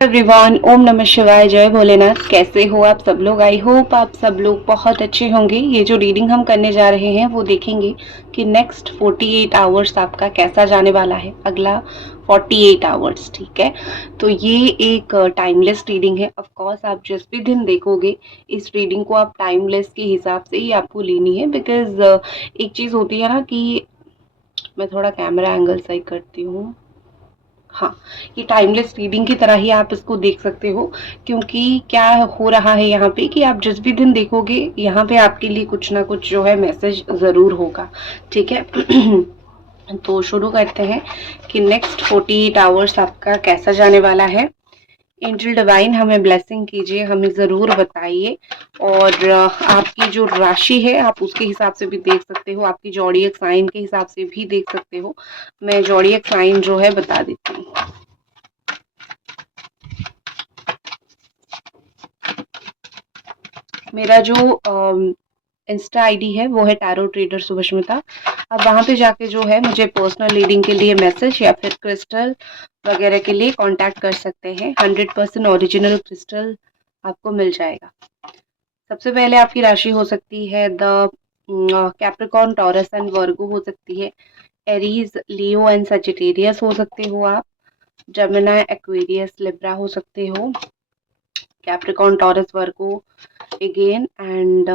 Everyone, ओम नमः शिवाय, जय भोलेनाथ। कैसे हो आप सब लोग? आई होप आप सब लोग बहुत अच्छे होंगे। ये जो रीडिंग हम करने जा रहे हैं वो देखेंगे कि नेक्स्ट 48 आवर्स आपका कैसा जाने वाला है, अगला 48 आवर्स। ठीक है, तो ये एक टाइमलेस रीडिंग है। ऑफ कोर्स आप जिस भी दिन देखोगे इस रीडिंग को आप टाइमलेस के हिसाब से ही आपको लेनी है, बिकॉज एक चीज़ होती है ना कि मैं थोड़ा कैमरा एंगल सही करती हूँ। हाँ, ये टाइमलेस रीडिंग की तरह ही आप इसको देख सकते हो, क्योंकि क्या हो रहा है यहाँ पे कि आप जिस भी दिन देखोगे यहाँ पे आपके लिए कुछ ना कुछ जो है मैसेज ज़रूर होगा। ठीक है। तो शुरू करते हैं कि नेक्स्ट 48 आवर्स आपका कैसा जाने वाला है। एंजल डिवाइन हमें ब्लेसिंग कीजिए, हमें ज़रूर बताइए। और आपकी जो राशि है आप उसके हिसाब से भी देख सकते हो, आपकी ज़ोडिएक साइन के हिसाब से भी देख सकते हो। मैं ज़ोडिएक साइन जो है बता देती हूँ। मेरा जो इंस्टा आईडी है वो है टैरो ट्रेडर सुभष्मिता। आप वहाँ पे जाके जो है मुझे पर्सनल रीडिंग के लिए मैसेज या फिर क्रिस्टल वगैरह के लिए कांटेक्ट कर सकते हैं। 100% ओरिजिनल क्रिस्टल आपको मिल जाएगा। सबसे पहले आपकी राशि हो सकती है द कैप्रिकॉर्न, टॉरस एंड वर्गो हो सकती है। एरीज, लियो एंड सजिटेरियस हो सकते हो आप। जमिनी, एक्वेरियस, लिब्रा हो सकते हो। Capricorn, Taurus, Virgo again, and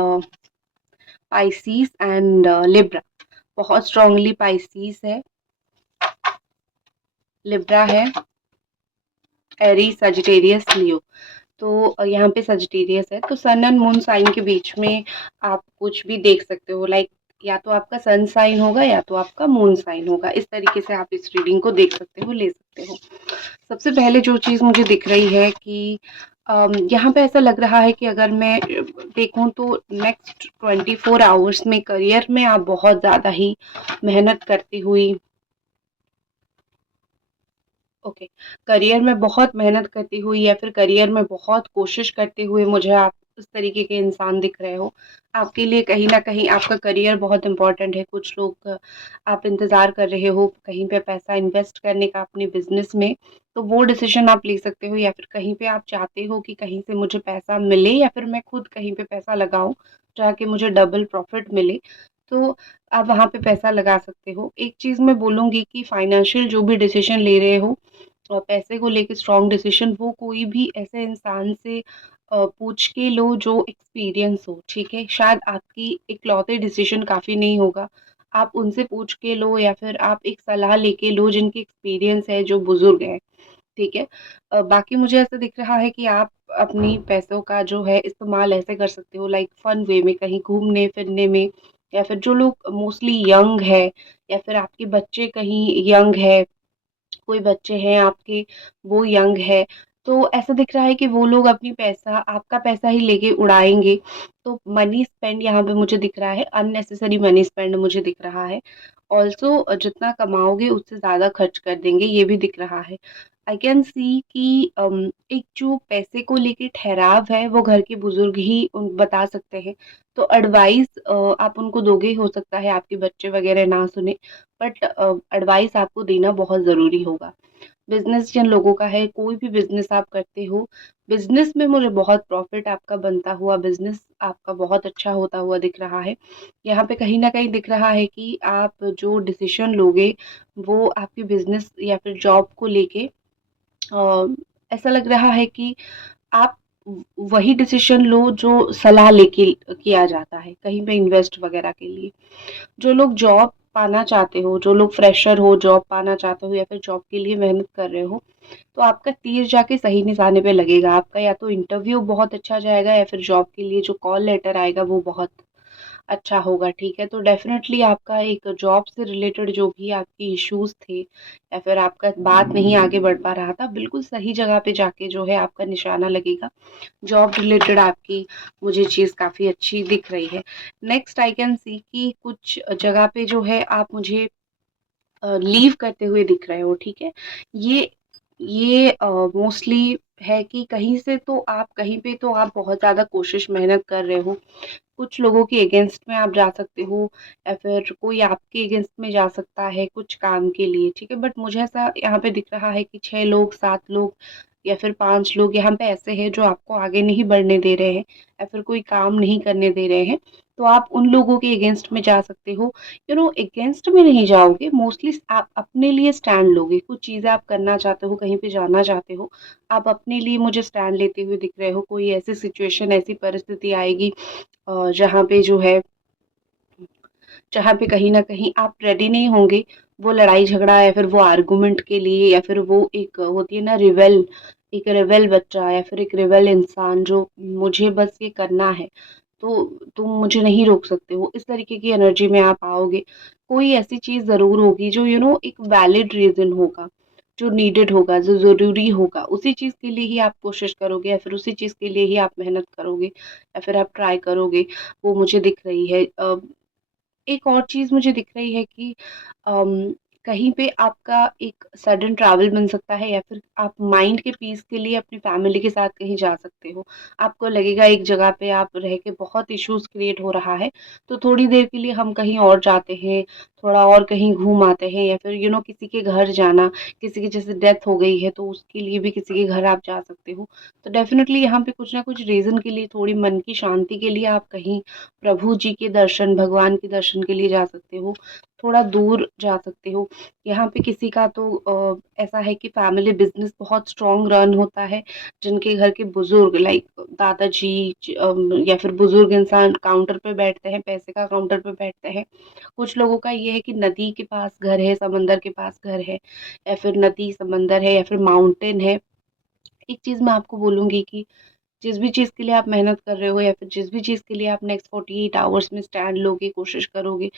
Pisces and Libra. बहुत स्ट्रांगली पाइसीस है, लिब्रा है, एरीज, सजिटेरियस, लियो। तो यहाँ पे सजिटेरियस है, तो सन एंड मून साइन के बीच में आप कुछ भी देख सकते हो। लाइक या तो आपका सन साइन होगा या तो आपका मून साइन होगा। इस तरीके से आप इस रीडिंग को देख सकते हो, ले सकते हो। सबसे पहले जो चीज़ मुझे दिख रही है कि यहाँ पे ऐसा लग रहा है कि अगर मैं देखूँ तो नेक्स्ट 24 आवर्स में करियर में आप बहुत ज़्यादा ही मेहनत करती हुई, ओके, करियर में बहुत मेहनत करती हुई या फिर करियर में बहुत कोशिश करते हुए मुझे आप उस तरीके के इंसान दिख रहे हो। आपके लिए कहीं न कहीं आपका करियर बहुत इम्पोर्टेंट है। कुछ लोग आप इंतज़ार कर रहे हो कहीं पे पैसा इन्वेस्ट करने का अपने बिज़नेस में, तो वो डिसीज़न आप ले सकते हो। या फिर कहीं पे आप चाहते हो कि कहीं से मुझे पैसा मिले या फिर मैं खुद कहीं पे पैसा लगाऊँ, जहाँ के मुझे डबल प्रॉफ़िट मिले, तो आप वहाँ पे पैसा लगा सकते हो। एक चीज़ मैं बोलूँगी कि फाइनेंशियल जो भी डिसीज़न ले रहे हो, पैसे को लेके स्ट्रॉन्ग डिसीजन वो कोई भी ऐसे इंसान से पूछ के लो जो एक्सपीरियंस हो। ठीक है, शायद आपकी इकलौते डिसीजन काफ़ी नहीं होगा, आप उनसे पूछ के लो या फिर आप एक सलाह लेके लो जिनकी एक्सपीरियंस है, जो बुजुर्ग हैं। ठीक है। बाकी मुझे ऐसा दिख रहा है कि आप अपनी पैसों का जो है इस्तेमाल ऐसे कर सकते हो, लाइक फन वे में, कहीं घूमने फिरने में, या फिर जो लोग मोस्टली यंग है या फिर आपके बच्चे कहीं यंग है, कोई बच्चे हैं आपके वो यंग है, तो ऐसा दिख रहा है कि वो लोग अपनी पैसा आपका पैसा ही लेके उड़ाएँगे। तो मनी स्पेंड यहाँ पे मुझे दिख रहा है, अननेसेसरी मनी स्पेंड मुझे दिख रहा है। ऑल्सो जितना कमाओगे उससे ज़्यादा खर्च कर देंगे, ये भी दिख रहा है। आई कैन सी कि एक जो पैसे को लेके ठहराव है वो घर के बुज़ुर्ग ही उन बता सकते हैं। तो एडवाइस आप उनको दोगे, हो सकता है आपके बच्चे वगैरह ना सुने, बट एडवाइस आपको देना बहुत ज़रूरी होगा। बिज़नेस जिन लोगों का है, कोई भी बिज़नेस आप करते हो, बिज़नेस में मुझे बहुत प्रॉफ़िट आपका बनता हुआ, बिज़नेस आपका बहुत अच्छा होता हुआ दिख रहा है। यहाँ पे कहीं न कहीं दिख रहा है कि आप जो डिसीज़न लोगे, वो आपके बिज़नेस या फिर जॉब को लेके अ, ऐसा लग रहा है कि आप वही डिसीज़न लो जो सलाह लेके किया जाता है, कहीं पे इन्वेस्ट वग़ैरह के लिए। जो लोग जॉब पाना चाहते हो, जो लोग फ्रेशर हो, जॉब पाना चाहते हो या फिर जॉब के लिए मेहनत कर रहे हो, तो आपका तीर जाके सही निशाने पे लगेगा। आपका या तो इंटरव्यू बहुत अच्छा जाएगा या फिर जॉब के लिए जो कॉल लेटर आएगा वो बहुत अच्छा होगा। ठीक है, तो डेफ़िनेटली आपका एक जॉब से रिलेटेड जो भी आपके इश्यूज़ थे या फिर आपका बात नहीं आगे बढ़ पा रहा था, बिल्कुल सही जगह पे जाके जो है आपका निशाना लगेगा। जॉब रिलेटेड आपकी मुझे चीज़ काफ़ी अच्छी दिख रही है। नेक्स्ट आई कैन सी कि कुछ जगह पे जो है आप मुझे लीव करते हुए दिख रहे हो। ठीक है, ये ये मोस्टली है कि कहीं से तो आप कहीं पे तो आप बहुत ज़्यादा कोशिश मेहनत कर रहे हो, कुछ लोगों के अगेंस्ट में आप जा सकते हो या फिर कोई आपके अगेंस्ट में जा सकता है कुछ काम के लिए। ठीक है, बट मुझे ऐसा यहाँ पे दिख रहा है कि 6 लोग 7 लोग या फिर 5 लोग यहाँ पे ऐसे हैं जो आपको आगे नहीं बढ़ने दे रहे हैं या फिर कोई काम नहीं करने दे रहे हैं, तो आप उन लोगों के अगेंस्ट में जा सकते हो। अगेंस्ट में नहीं जाओगे, मोस्टली आप अपने लिए स्टैंड लोगे। कुछ चीज़ें आप करना चाहते हो, कहीं पे जाना चाहते हो, आप अपने लिए मुझे स्टैंड लेते हुए दिख रहे हो। कोई ऐसी सिचुएशन, ऐसी परिस्थिति आएगी जहाँ पे जो है जहाँ पे कहीं न कहीं आप रेडी नहीं होंगे, वो लड़ाई झगड़ा या फिर वो आर्गुमेंट के लिए, या फिर वो एक होती है ना रिबेल, एक रिबेल बच्चा या फिर एक रिबेल इंसान जो मुझे बस ये करना है, तो तुम मुझे नहीं रोक सकते हो, इस तरीके की एनर्जी में आप आओगे। कोई ऐसी चीज़ ज़रूर होगी जो एक वैलिड रीज़न होगा, जो नीडेड होगा, जो ज़रूरी होगा, उसी चीज़ के लिए ही आप कोशिश करोगे या फिर उसी चीज़ के लिए ही आप मेहनत करोगे या फिर आप ट्राई करोगे, वो मुझे दिख रही है। एक और चीज़ मुझे दिख रही है कि अम, कहीं पे आपका एक सडन ट्रैवल बन सकता है या फिर आप माइंड के पीस के लिए अपनी फैमिली के साथ कहीं जा सकते हो। आपको लगेगा एक जगह पे आप रह के बहुत इश्यूज़ क्रिएट हो रहा है, तो थोड़ी देर के लिए हम कहीं और जाते हैं, थोड़ा और कहीं घूम आते हैं, या फिर किसी के घर जाना, किसी की जैसे डेथ हो गई है तो उसके लिए भी किसी के घर आप जा सकते हो। तो डेफ़िनेटली यहाँ पे कुछ ना कुछ रीज़न के लिए, थोड़ी मन की शांति के लिए आप कहीं प्रभु जी के दर्शन, भगवान के दर्शन के लिए जा सकते हो, थोड़ा दूर जा सकते हो। यहाँ पे किसी का तो ऐसा है कि फैमिली बिज़नेस बहुत स्ट्रॉन्ग रन होता है, जिनके घर के बुज़ुर्ग लाइक दादाजी या फिर बुज़ुर्ग इंसान काउंटर पे बैठते हैं, पैसे का काउंटर पे बैठते हैं। कुछ लोगों का ये है कि नदी के पास घर है, समंदर के पास घर है, या फिर नदी, समंदर है या फिर माउंटेन है। एक चीज़ मैं आपको बोलूँगी कि जिस भी चीज़ के लिए आप मेहनत कर रहे हो या फिर जिस भी चीज़ के लिए आप नेक्स्ट 48 आवर्स में स्टैंड लोगे, कोशिश करोगे,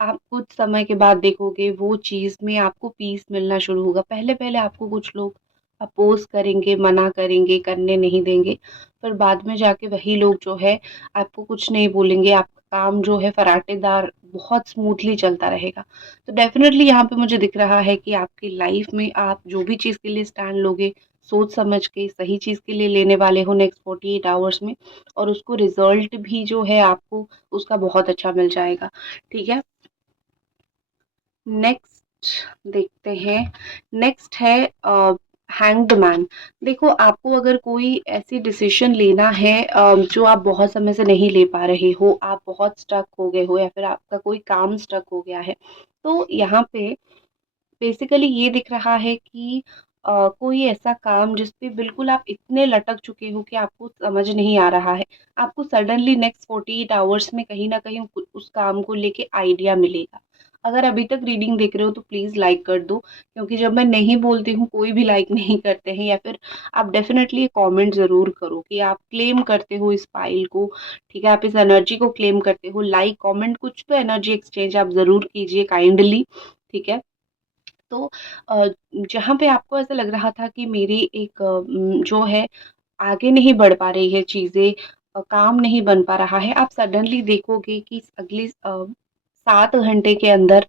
आप कुछ समय के बाद देखोगे वो चीज़ में आपको पीस मिलना शुरू होगा। पहले-पहले आपको कुछ लोग अपोज़ करेंगे, मना करेंगे, करने नहीं देंगे, पर बाद में जाके वही लोग जो है आपको कुछ नहीं बोलेंगे, आपका काम जो है फराटेदार बहुत स्मूथली चलता रहेगा। तो डेफ़िनेटली यहाँ पे मुझे दिख रहा है कि आपकी लाइफ़ में आप जो भी चीज़ के लिए स्टैंड लोगे, सोच समझ के सही चीज़ के लिए लेने वाले हो नेक्स्ट 48 आवर्स में, और उसको रिज़ल्ट भी जो है आपको उसका बहुत अच्छा मिल जाएगा। ठीक है? नेक्स्ट देखते हैं। नेक्स्ट है हैंग्ड मैन। देखो, आपको अगर कोई ऐसी डिसीजन लेना है जो आप बहुत समय से नहीं ले पा रहे हो, आप बहुत स्टक हो गए हो या फिर आपका कोई काम स्टक हो गया है, तो यहाँ पे बेसिकली ये दिख रहा है कि कोई ऐसा काम जिस पे बिल्कुल आप इतने लटक चुके हो कि आपको समझ नहीं आ रहा है, आपको सडनली नेक्स्ट 48 आवर्स में कहीं न कहीं उस काम को लेके आइडिया मिलेगा। अगर अभी तक रीडिंग देख रहे हो तो प्लीज़ लाइक कर दो, क्योंकि जब मैं नहीं बोलती हूँ कोई भी लाइक नहीं करते हैं, या फिर आप डेफ़िनेटली कमेंट ज़रूर करो कि आप क्लेम करते हो इस फ़ाइल को, ठीक है? आप इस एनर्जी को क्लेम करते हो। लाइक, कमेंट, कुछ तो एनर्जी एक्सचेंज आप ज़रूर कीजिए काइंडली, ठीक है? तो अ, जहाँ पे आपको ऐसा लग रहा था कि मेरी एक जो है आगे नहीं बढ़ पा रही है चीज़ें, काम नहीं बन पा रहा है, आप सडनली देखोगे कि अगले 7 घंटे के अंदर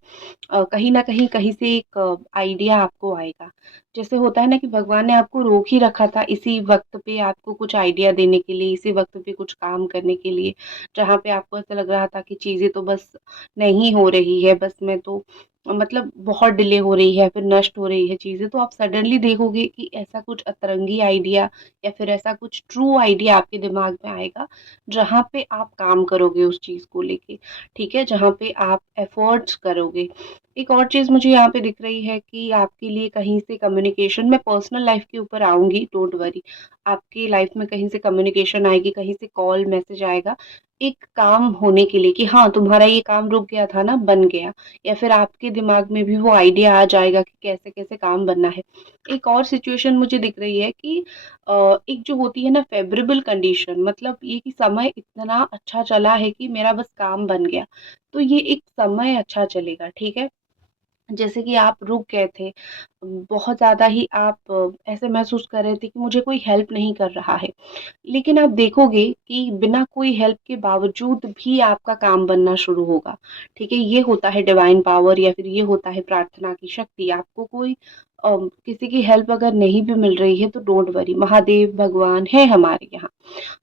कहीं न कहीं, कहीं से एक आइडिया आपको आएगा। जैसे होता है ना कि भगवान ने आपको रोक ही रखा था इसी वक़्त पे आपको कुछ आइडिया देने के लिए, इसी वक़्त पे कुछ काम करने के लिए, जहाँ पे आपको ऐसा लग रहा था कि चीज़ें तो बस नहीं हो रही है, बस मैं तो मतलब बहुत डिले हो रही है, फिर नष्ट हो रही है चीज़ें, तो आप सडनली देखोगे कि ऐसा कुछ अतरंगी आइडिया या फिर ऐसा कुछ ट्रू आइडिया आपके दिमाग में आएगा, जहाँ पे आप काम करोगे उस चीज़ को लेके, ठीक है? जहाँ पे आप एफ़र्ट्स करोगे। एक और चीज़ मुझे यहाँ पे दिख रही है कि आपके लिए कहीं से कम्युनिकेशन, मैं पर्सनल लाइफ़ के ऊपर आऊँगी, डोंट वरी। आपकी लाइफ़ में कहीं से कम्युनिकेशन आएगी, कहीं से कॉल, मैसेज आएगा, एक काम होने के लिए कि हाँ, तुम्हारा ये काम रुक गया था ना, बन गया। या फिर आपके दिमाग में भी वो आइडिया आ जाएगा कि कैसे-कैसे काम बनना है। एक और सिचुएशन मुझे दिख रही है कि एक जो होती है ना फ़ेवरेबल कंडीशन, मतलब ये कि समय इतना अच्छा चला है कि मेरा बस काम बन गया। तो ये एक समय अच्छा चलेगा, ठीक है? जैसे कि आप रुक गए थे, बहुत ज़्यादा ही आप ऐसे महसूस कर रहे थे कि मुझे कोई हेल्प नहीं कर रहा है। लेकिन आप देखोगे कि बिना कोई हेल्प के बावजूद भी आपका काम बनना शुरू होगा, ठीक है? ये होता है डिवाइन पावर या फिर ये होता है प्रार्थना की शक्ति। आपको कोई किसी की हेल्प अगर नहीं भी मिल रही है तो डोंट वरी, महादेव भगवान हैं हमारे यहाँ,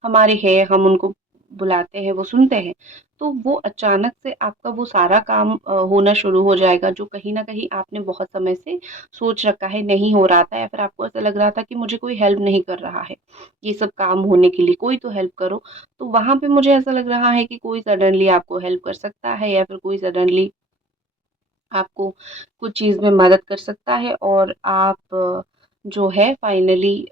हमारे हैं, हम उनको बुलाते हैं, वो सुनते हैं, तो वो अचानक से आपका वो सारा काम होना शुरू हो जाएगा, जो कहीं न कहीं आपने बहुत समय से सोच रखा है, नहीं हो रहा था या फिर आपको ऐसा लग रहा था कि मुझे कोई हेल्प नहीं कर रहा है, ये सब काम होने के लिए, कोई तो हेल्प करो। तो वहाँ पे मुझे ऐसा लग रहा है कि कोई सडनली आपको हेल्प कर सकता है या फिर कोई सडनली आपको कुछ चीज़ में मदद कर सकता है और आप जो है फाइनली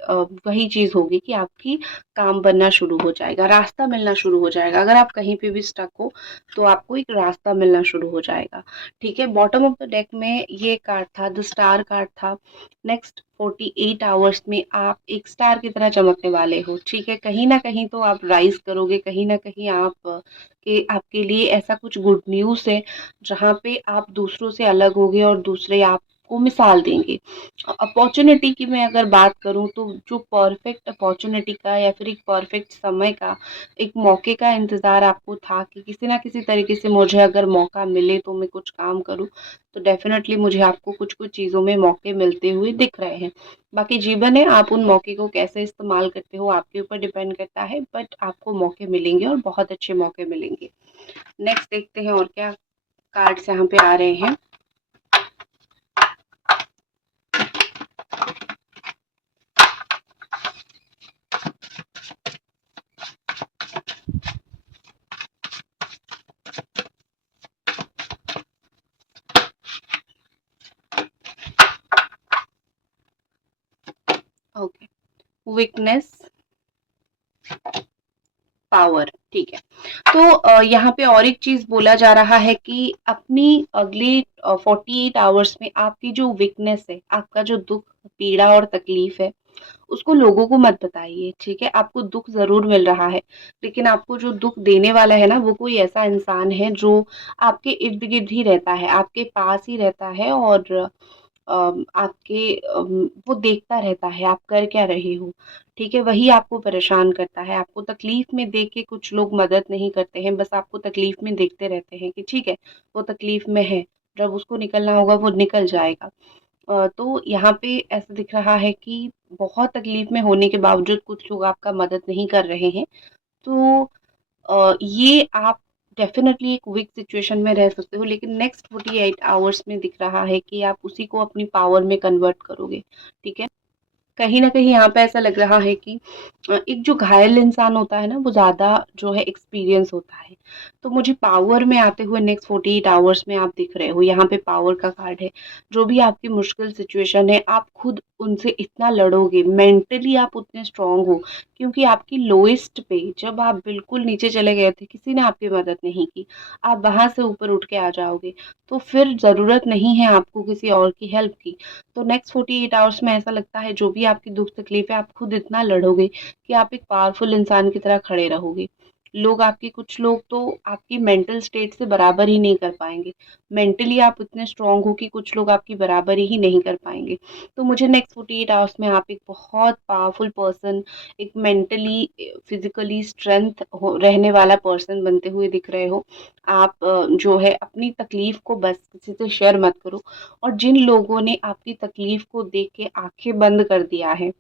वही चीज़ होगी कि आपकी काम बनना शुरू हो जाएगा, रास्ता मिलना शुरू हो जाएगा। अगर आप कहीं पे भी स्टक हो, तो आपको एक रास्ता मिलना शुरू हो जाएगा, ठीक है? बॉटम ऑफ द डेक में ये कार्ड था, द स्टार कार्ड था। नेक्स्ट 48 आवर्स में आप एक स्टार की तरह चमकने वाले हो, ठीक है? कहीं न कहीं तो आप राइज़ करोगे, कहीं न कहीं के आपके लिए ऐसा कुछ गुड न्यूज़ है जहाँ पे आप दूसरों से अलग होगे और दूसरे आपको मिसाल देंगे। अपॉर्च्युनिटी की मैं अगर बात करूँ तो जो परफेक्ट अपॉर्च्युनिटी का या फिर एक परफेक्ट समय का, एक मौके का इंतज़ार आपको था कि किसी न किसी तरीके से मुझे अगर मौका मिले तो मैं कुछ काम करूँ, तो डेफ़िनेटली मुझे आपको कुछ-कुछ चीज़ों में मौके मिलते हुए दिख रहे हैं। बाकी जीवन है, आप उन मौके को कैसे इस्तेमाल करते हो आपके ऊपर डिपेंड करता है, बट आपको मौके मिलेंगे और बहुत अच्छे मौके मिलेंगे। नेक्स्ट देखते हैं और क्या कार्ड्स यहाँ पे आ रहे हैं। ओके, वीकनेस, पावर, ठीक है। तो यहाँ पे और एक चीज बोला जा रहा है कि अपनी अगली 48 आवर्स में आपकी जो वीकनेस है, आपका जो दुख, पीड़ा और तकलीफ है, उसको लोगों को मत बताइए, ठीक है? आपको दुख ज़रूर मिल रहा है, लेकिन आपको जो दुख देने वाला है ना, वो कोई ऐसा इंसान है जो आपके इर्द-गिर्द ही रहता है, आपके पास ही रहता है और वो देखता रहता है आप कर क्या रहे हो, ठीक है? वही आपको परेशान करता है, आपको तकलीफ में देख के कुछ लोग मदद नहीं करते हैं, बस आपको तकलीफ में देखते रहते हैं कि ठीक है, वो तकलीफ में है, जब उसको निकलना होगा वो निकल जाएगा। तो यहाँ पे ऐसा दिख रहा है कि बहुत तकलीफ में होने के बावजूद कुछ लोग आपका मदद नहीं कर रहे हैं। तो ये आप डेफ़िनेटली एक वीक सिचुएशन में रह सकते हो, लेकिन नेक्स्ट 48 आवर्स में दिख रहा है कि आप उसी को अपनी पावर में कन्वर्ट करोगे, ठीक है? कहीं न कहीं यहाँ पे ऐसा लग रहा है कि एक जो घायल इंसान होता है ना, वो ज़्यादा जो है एक्सपीरियंस होता है। तो मुझे पावर में आते हुए नेक्स्ट 48 आवर्स में आप दिख रहे हो, यहाँ पे पावर का कार्ड है। जो भी आपकी मुश्किल सिचुएशन है, आप खुद उनसे इतना लड़ोगे, मेंटली आप उतने स्ट्रॉन्ग हो, क्योंकि आपकी लोएस्ट पे जब आप बिल्कुल नीचे चले गए थे, किसी ने आपकी मदद नहीं की, आप वहाँ से ऊपर उठ के आ जाओगे। तो फिर ज़रूरत नहीं है आपको किसी और की हेल्प की। तो नेक्स्ट 48 आवर्स में ऐसा लगता है जो भी आपकी दुख तकलीफ है आप खुद इतना लड़ोगे कि आप एक पावरफुल इंसान की तरह खड़े रहोगे। लोग आपकी कुछ लोग तो आपकी मेंटल स्टेट से बराबर ही नहीं कर पाएँगे। मेंटली आप इतने स्ट्रॉन्ग हो कि कुछ लोग आपकी बराबरी ही नहीं कर पाएँगे। तो मुझे नेक्स्ट 48 आवर्स में आप एक बहुत पावरफुल पर्सन, एक मेंटली फिज़िकली स्ट्रेंथ हो रहने वाला पर्सन बनते हुए दिख रहे हो। आप जो है अपनी तकलीफ को बस किसी से शेयर मत करो और जिन लोगों ने आपकी तकलीफ को देख के आँखें बंद कर दिया है,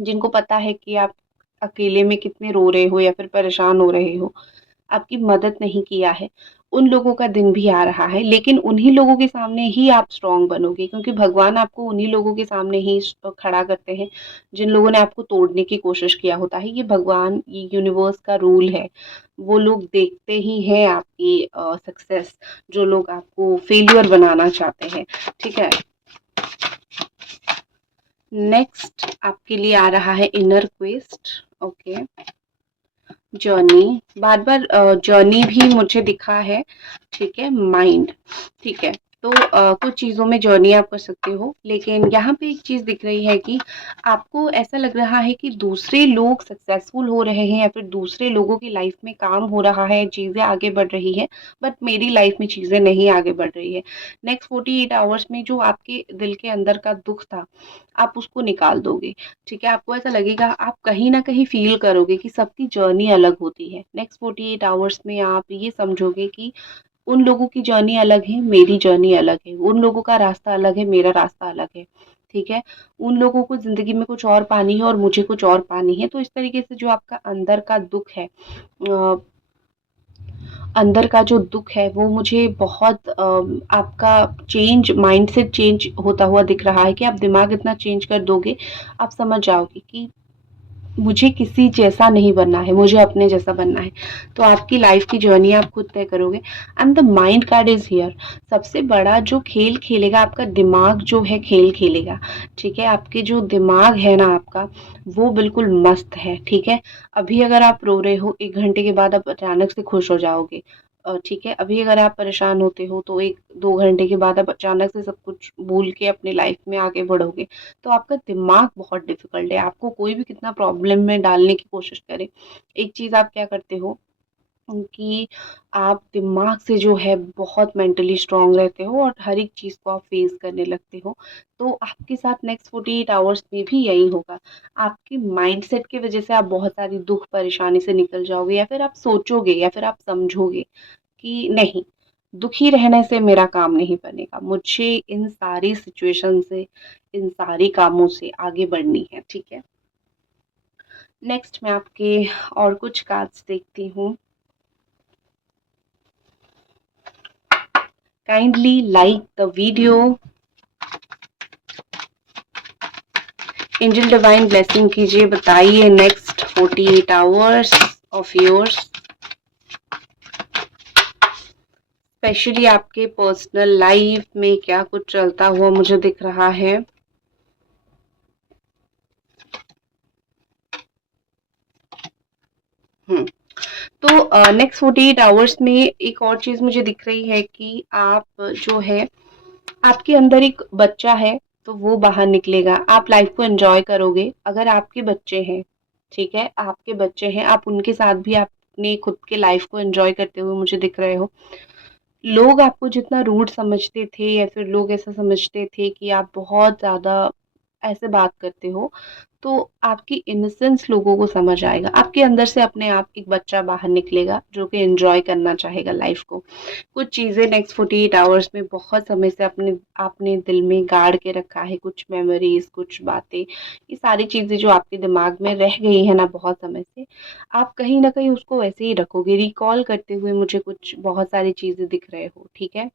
जिनको पता है कि आप अकेले में कितने रो रहे हो या फिर परेशान हो रहे हो, आपकी मदद नहीं किया है, उन लोगों का दिन भी आ रहा है, लेकिन उन्हीं लोगों के सामने ही आप स्ट्रॉन्ग बनोगे क्योंकि भगवान आपको उन्हीं लोगों के सामने ही खड़ा करते हैं, जिन लोगों ने आपको तोड़ने की कोशिश किया होता है। ये भगवान, ये यूनिवर्स का रूल है। वो लोग देखते ही हैं आपकी सक्सेस, जो लोग आपको फेल्योर बनाना चाहते हैं, ठीक है? नेक्स्ट आपके लिए आ रहा है इनर क्वेस्ट, ओके। जर्नी, बार-बार जर्नी भी मुझे दिखा है, ठीक है, माइंड, ठीक है। तो कुछ चीज़ों में जर्नी आप कर सकते हो, लेकिन यहाँ पे एक चीज़ दिख रही है कि आपको ऐसा लग रहा है कि दूसरे लोग सक्सेसफुल हो रहे हैं या फिर दूसरे लोगों की लाइफ में काम हो रहा है, चीज़ें आगे बढ़ रही हैं, बट मेरी लाइफ में चीज़ें नहीं आगे बढ़ रही है। नेक्स्ट 48 आवर्स में जो आपके दिल के अंदर का दुःख था, आप उसको निकाल दोगे। ठीक है, आपको ऐसा लगेगा, आप कहीं न कहीं फ़ील करोगे कि सबकी जर्नी अलग होती है। नेक्स्ट 48 आवर्स में आप ये समझोगे कि उन लोगों की जर्नी अलग है, मेरी जर्नी अलग है। उन लोगों का रास्ता अलग है, मेरा रास्ता अलग है। ठीक है? उन लोगों को ज़िंदगी में कुछ और पानी है और मुझे कुछ और पानी है। तो इस तरीके से जो आपका अंदर का दुःख है, अंदर का जो दुःख है वो मुझे बहुत आपका माइंडसेट चेंज होता हुआ दिख रहा है कि आप दिमाग इतना चेंज कर दोगे, आप समझ जाओगे कि मुझे किसी जैसा नहीं बनना है, मुझे अपने जैसा बनना है। तो आपकी लाइफ की जर्नी आप खुद तय करोगे and the mind card is here. सबसे बड़ा जो खेल खेलेगा आपका दिमाग जो है खेल खेलेगा, ठीक है? आपके जो दिमाग है ना आपका, वो बिल्कुल मस्त है, ठीक है? अभी अगर आप रो रहे हो, 1 घंटे के बाद आप अचानक से खुश हो जाओगे। ठीक है? अभी अगर आप परेशान होते हो तो 1-2 घंटे के बाद आप अचानक से सब कुछ भूल के अपनी लाइफ में आगे बढ़ोगे। तो आपका दिमाग बहुत डिफ़िकल्ट है, आपको कोई भी कितना प्रॉब्लम में डालने की कोशिश करे, एक चीज़ आप क्या करते हो कि आप दिमाग से जो है बहुत मेंटली स्ट्रॉन्ग रहते हो और हर एक चीज़ को आप फेस करने लगते हो। तो आपके साथ नेक्स्ट 48 आवर्स में भी यही होगा। आपके माइंडसेट की वज़ह से आप बहुत सारी दुःख परेशानी से निकल जाओगे या फिर आप सोचोगे या फिर आप समझोगे कि नहीं, दुखी रहने से मेरा काम नहीं बनेगा। मुझे इन सारी सिचुएशन से, इन सारी कामों से आगे बढ़नी है, ठीक है? नेक्स्ट मैं आपके और कुछ कार्ड्स देखती हूँ। Kindly like the video. Angel divine blessing कीजिए, बताइए next 48 hours of yours, specially आपके पर्सनल लाइफ में क्या कुछ चलता हुआ मुझे दिख रहा है। तो नेक्स्ट 48 आवर्स में एक और चीज़ मुझे दिख रही है कि आप जो है, आपके अंदर एक बच्चा है, तो वो बाहर निकलेगा। आप लाइफ को एन्जॉय करोगे। अगर आपके बच्चे हैं, ठीक है? आपके बच्चे हैं, आप उनके साथ भी अपनी खुद के लाइफ को एन्जॉय करते हुए मुझे दिख रहे हो। लोग आपको जितना रूड समझते थे या फिर लोग ऐसा समझते थे कि आप बहुत ज़्यादा ऐसे बात करते हो, तो आपकी इनोसेंस लोगों को समझ आएगा। आपके अंदर से अपने आप एक बच्चा बाहर निकलेगा जो कि एन्जॉय करना चाहेगा लाइफ को। कुछ चीज़ें नेक्स्ट 48 आवर्स में बहुत समय से अपने आपने दिल में गाड़ के रखा है, कुछ मेमोरीज़, कुछ बातें, ये सारी चीज़ें जो आपके दिमाग में रह गई हैं ना बहुत समय से, आप कहीं न कहीं उसको वैसे ही रखोगे। रिकॉल करते हुए मुझे कुछ बहुत सारी चीज़ें दिख रहे हो, ठीक है?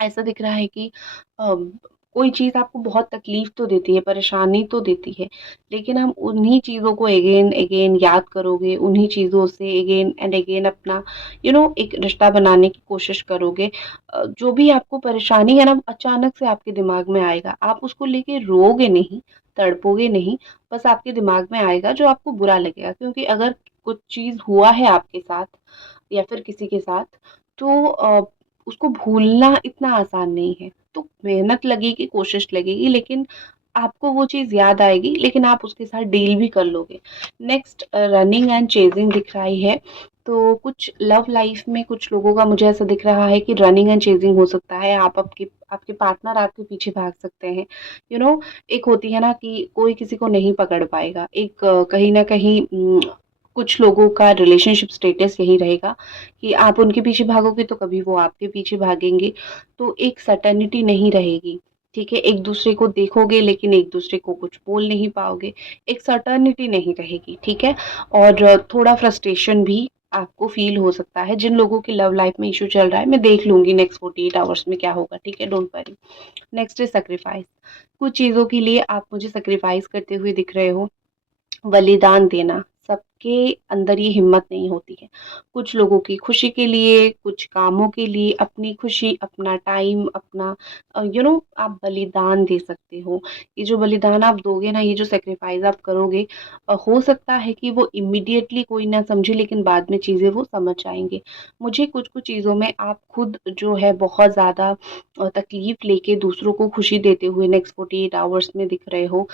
ऐसा दिख रहा है कि कोई चीज़ आपको बहुत तकलीफ़ तो देती है, परेशानी तो देती है, लेकिन हम उन्हीं चीज़ों को अगेन अगेन याद करोगे, उन्हीं चीज़ों से अगेन एंड अगेन अपना एक रिश्ता बनाने की कोशिश करोगे। जो भी आपको परेशानी है ना, अचानक से आपके दिमाग में आएगा, आप उसको लेके रोओगे नहीं, तड़पोगे नहीं, बस आपके दिमाग में आएगा जो आपको बुरा लगेगा, क्योंकि अगर कुछ चीज़ हुआ है आपके साथ या फिर किसी के साथ, तो उसको भूलना इतना आसान नहीं है। तो मेहनत लगेगी, कोशिश लगेगी, लेकिन आपको वो चीज़ याद आएगी, लेकिन आप उसके साथ डील भी कर लोगे। नेक्स्ट रनिंग एंड चेज़िंग दिख रही है, तो कुछ लव लाइफ में कुछ लोगों का मुझे ऐसा दिख रहा है कि रनिंग एंड चेज़िंग हो सकता है। आप आपके आपके पार्टनर आपके पीछे भाग सकते हैं। यू नो एक होती है ना कि कोई किसी को नहीं पकड़ पाएगा। एक कहीं न कहीं कुछ लोगों का रिलेशनशिप स्टेटस यही रहेगा कि आप उनके पीछे भागोगे तो कभी वो आपके पीछे भागेंगे, तो एक सर्टेनिटी नहीं रहेगी, ठीक है? एक-दूसरे को देखोगे लेकिन एक-दूसरे को कुछ बोल नहीं पाओगे, एक सर्टेनिटी नहीं रहेगी, ठीक है? और थोड़ा फ्रस्ट्रेशन भी आपको फ़ील हो सकता है। जिन लोगों की लव लाइफ़ में इश्यू चल रहा है, मैं देख लूँगी नेक्स्ट 48 आवर्स में क्या होगा, ठीक है? Don't worry. Next is sacrifice. कुछ चीज़ों के लिए आप मुझे सैक्रिफाइस करते हुए दिख रहे हो। बलिदान देना, सबके अंदर ये हिम्मत नहीं होती है। कुछ लोगों की खुशी के लिए, कुछ कामों के लिए, अपनी खुशी, अपना टाइम, अपना आप बलिदान दे सकते हो। ये जो बलिदान आप दोगे ना, ये जो सैक्रिफाइस आप करोगे, हो सकता है कि वो इमीडिएटली कोई ना समझे, लेकिन बाद में चीज़ें वो समझ आएँगे। मुझे कुछ-कुछ चीज़ों में आप खुद जो है बहुत ज़्यादा तकलीफ़ लेके दूसरों को खुशी देते हुए नेक्स्ट 48 आवर्स में दिख रहे हो।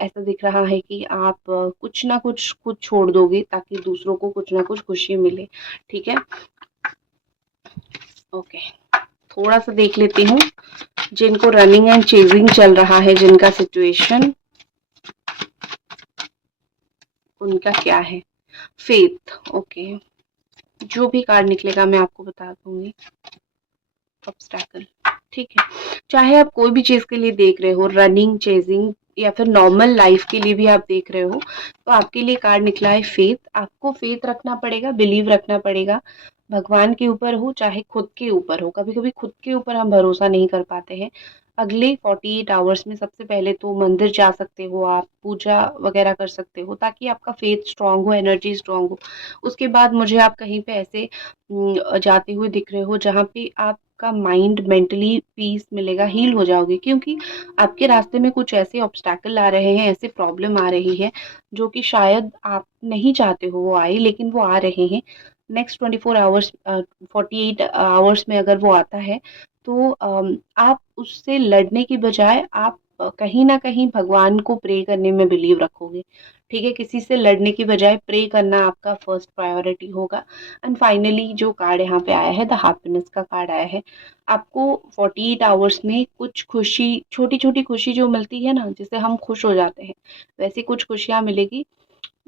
ऐसा दिख रहा है कि आप कुछ ना कुछ खुद छोड़ दोगे ताकि दूसरों को कुछ ना कुछ खुशी मिले, ठीक है? ओके, थोड़ा-सा देख लेती हूँ, जिनको रनिंग एंड चेज़िंग चल रहा है, जिनका सिचुएशन, उनका क्या है? फेथ, ओके, जो भी कार्ड निकलेगा मैं आपको बता दूँगी। ऑब्स्टैकल, ठीक है? चाहे आप कोई भी चीज़ के लिए देख रहे हो, रनिंग, चेज़िंग या फिर नॉर्मल लाइफ़ के लिए भी आप देख रहे हो, तो आपके लिए कार्ड निकला है फेथ। आपको फेथ रखना पड़ेगा, बिलीव रखना पड़ेगा। भगवान के ऊपर हो, चाहे खुद के ऊपर हो। कभी-कभी खुद के ऊपर हम भरोसा नहीं कर पाते हैं। अगले 48 आवर्स में सबसे पहले तो मंदिर जा सकते हो आप, पूजा वगैरह कर सकते हो ताकि आपका फेथ स्ट्रॉन्ग हो, एनर्जी स्ट्रॉन्ग हो। उसके बाद मुझे आप कहीं पे ऐसे जाते हुए दिख रहे हो जहाँ पे आपका माइंड मेंटली पीस मिलेगा, हील हो जाओगे, क्योंकि आपके रास्ते में कुछ ऐसे ऑब्स्टैकल आ रहे हैं, ऐसे प्रॉब्लम आ रही है जो कि शायद आप नहीं चाहते हो वो आए, लेकिन वो आ रहे हैं। नेक्स्ट 24 आवर्स 48 आवर्स में अगर वो आता है तो आप उससे लड़ने की बजाय आप कहीं न कहीं भगवान को प्रे करने में बिलीव रखोगे। ठीक है? किसी से लड़ने की बजाय प्रे करना आपका फर्स्ट प्रायोरिटी होगा। एंड फाइनली जो कार्ड यहाँ पे आया है, द हैप्पीनेस का कार्ड आया है। आपको 48 आवर्स में कुछ खुशी, छोटी-छोटी खुशी जो मिलती है ना, जिससे हम खुश हो जाते हैं, वैसी कुछ खुशियाँ मिलेगी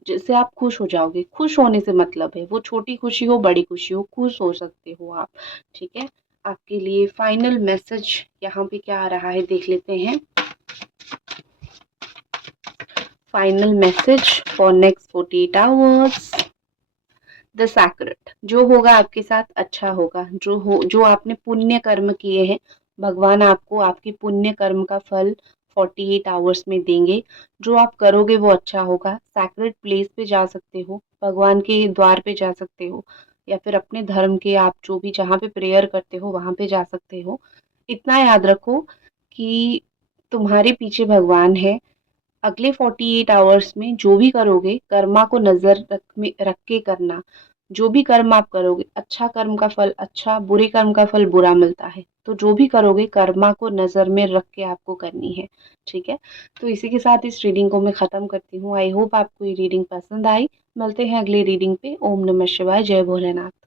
जिससे आप खुश हो जाओगे। खुश होने से मतलब है, वो छोटी खुशी हो, बड़ी खुशी हो, खुश हो सकते हो आप। ठीक है? आपके लिए फाइनल मैसेज यहाँ पे क्या आ रहा है देख लेते हैं। Final message for next 48 hours. The sacred, जो होगा आपके साथ अच्छा होगा। जो आपने पुण्य कर्म किए हैं, भगवान आपको आपकी पुण्य कर्म का फल 48 आवर्स में देंगे। जो आप करोगे वो अच्छा होगा। सैक्रेड प्लेस पे जा सकते हो, भगवान के द्वार पे जा सकते हो, या फिर अपने धर्म के आप जो भी जहाँ पे प्रेयर करते हो वहां पे जा सकते हो। इतना याद रखो कि तुम्हारे पीछे भगवान है। अगले 48 आवर्स में जो भी करोगे, कर्मा को नजर रख के करना। जो भी कर्म आप करोगे, अच्छा कर्म का फल अच्छा, बुरे कर्म का फल बुरा मिलता है। तो जो भी करोगे, कर्मा को नजर में रख के आपको करनी है। ठीक है? तो इसी के साथ इस रीडिंग को मैं खत्म करती हूँ। आई होप आपको ये रीडिंग पसंद आई। मिलते हैं अगली रीडिंग पे। ओम नमः शिवाय। जय भोलेनाथ।